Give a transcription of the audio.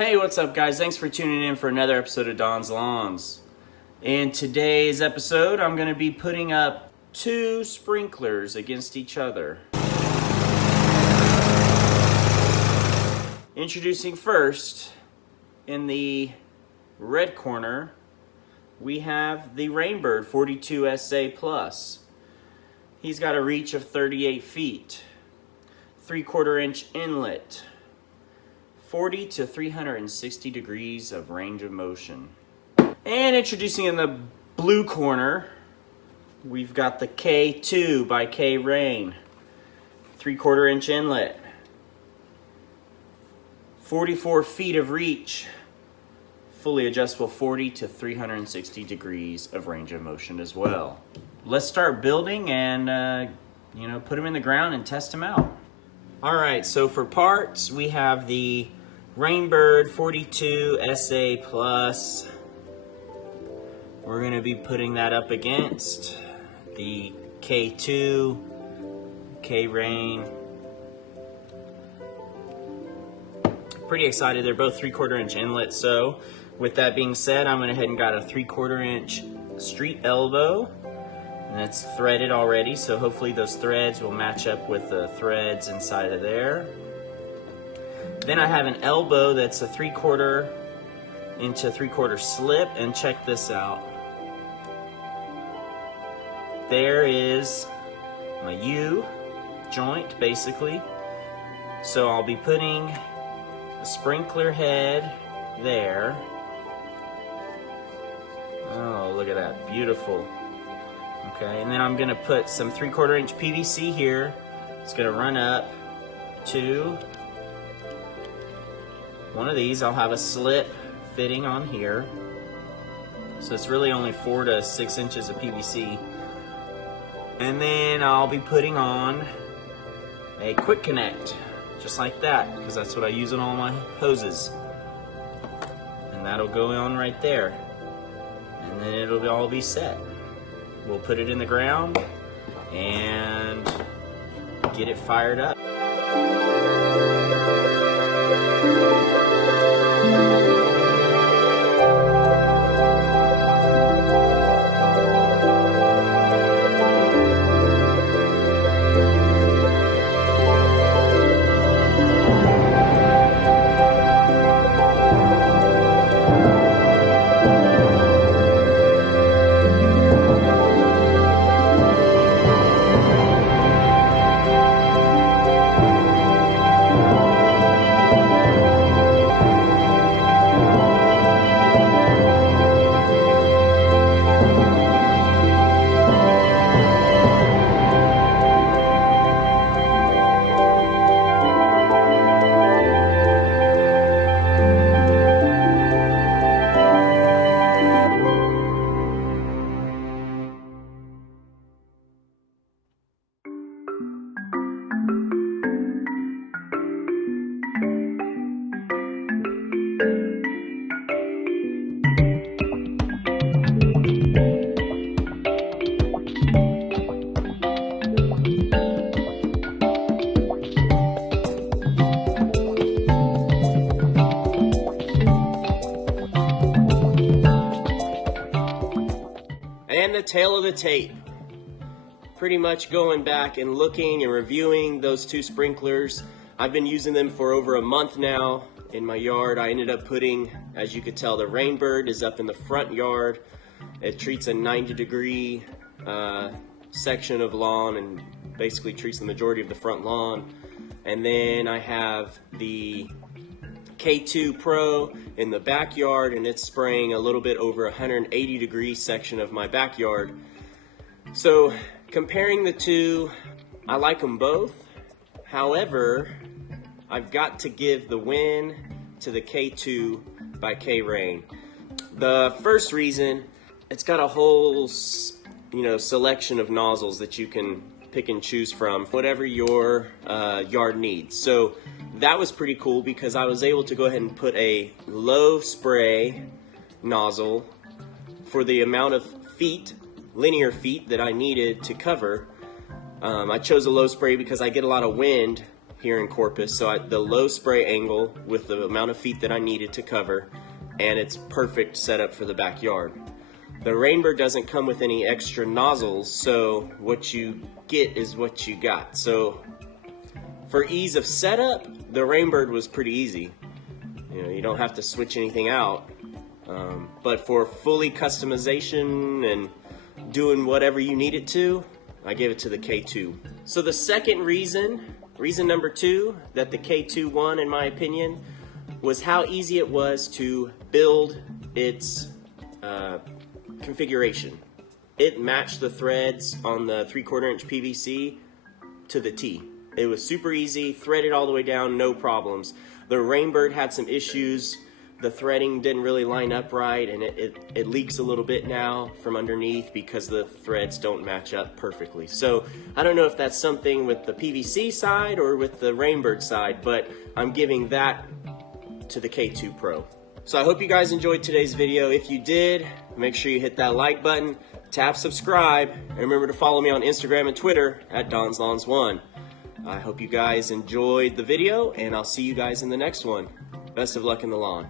Hey, what's up guys? Thanks for tuning in for another episode of Don's Lawns. In today's episode, I'm going to be putting up two sprinklers against each other. Introducing first, in the red corner, we have the Rainbird 42 SA Plus. He's got a reach of 38 feet, 3/4 inch inlet, 40 to 360 degrees of range of motion. And introducing in the blue corner, we've got the K2 by K-Rain, 3/4 inch inlet, 44 feet of reach, fully adjustable 40 to 360 degrees of range of motion as well. Let's start building and put them in the ground and test them out. All right, so for parts, we have the Rainbird 42 SA Plus. We're going to be putting that up against the K2, K-Rain. Pretty excited. They're both 3/4 inch inlets. So with that being said, I went ahead and got a 3/4 inch street elbow, and it's threaded already. So hopefully those threads will match up with the threads inside of there. Then I have an elbow that's a 3/4 into 3/4 slip, and check this out. There is my U joint, basically. So I'll be putting a sprinkler head there. Oh, look at that, beautiful. Okay, and then I'm gonna put some 3/4 inch PVC here. It's gonna run up to one of these. I'll have a slip fitting on here. So it's really only 4 to 6 inches of PVC. And then I'll be putting on a quick connect, just like that, because that's what I use on all my hoses. And that'll go on right there. And then it'll all be set. We'll put it in the ground and get it fired up. And the tail of the tape. Pretty much going back and looking and reviewing those two sprinklers. I've been using them for over a month now in my yard. I ended up putting, as you could tell, the Rainbird is up in the front yard. It treats a 90-degree section of lawn and basically treats the majority of the front lawn. And then I have the K2 Pro in the backyard, and it's spraying a little bit over 180-degree section of my backyard. So comparing the two, I like them both. However, I've got to give the win to the K2 by K-Rain. The first reason, it's got a whole selection of nozzles that you can pick and choose from, whatever your yard needs. So that was pretty cool because I was able to go ahead and put a low spray nozzle for the amount of feet, linear feet, that I needed to cover. I chose a low spray because I get a lot of wind here in Corpus, so the low spray angle with the amount of feet that I needed to cover, and it's perfect setup for the backyard. The Rainbird doesn't come with any extra nozzles, so what you get is what you got. So for ease of setup, the Rainbird was pretty easy. You know, you don't have to switch anything out. But for fully customization and doing whatever you need it to, I gave it to the K2. So the second reason number 2 that the K2 won, in my opinion, was how easy it was to build its configuration. It matched the threads on the 3/4 inch PVC to the T. It was super easy, threaded all the way down, no problems. The Rainbird had some issues. The threading didn't really line up right, and it leaks a little bit now from underneath because the threads don't match up perfectly. So I don't know if that's something with the PVC side or with the Rainbird side, but I'm giving that to the K2 Pro. So I hope you guys enjoyed today's video. If you did, make sure you hit that like button, tap subscribe, and remember to follow me on Instagram and Twitter at DonsLawns1. I hope you guys enjoyed the video, and I'll see you guys in the next one. Best of luck in the lawn.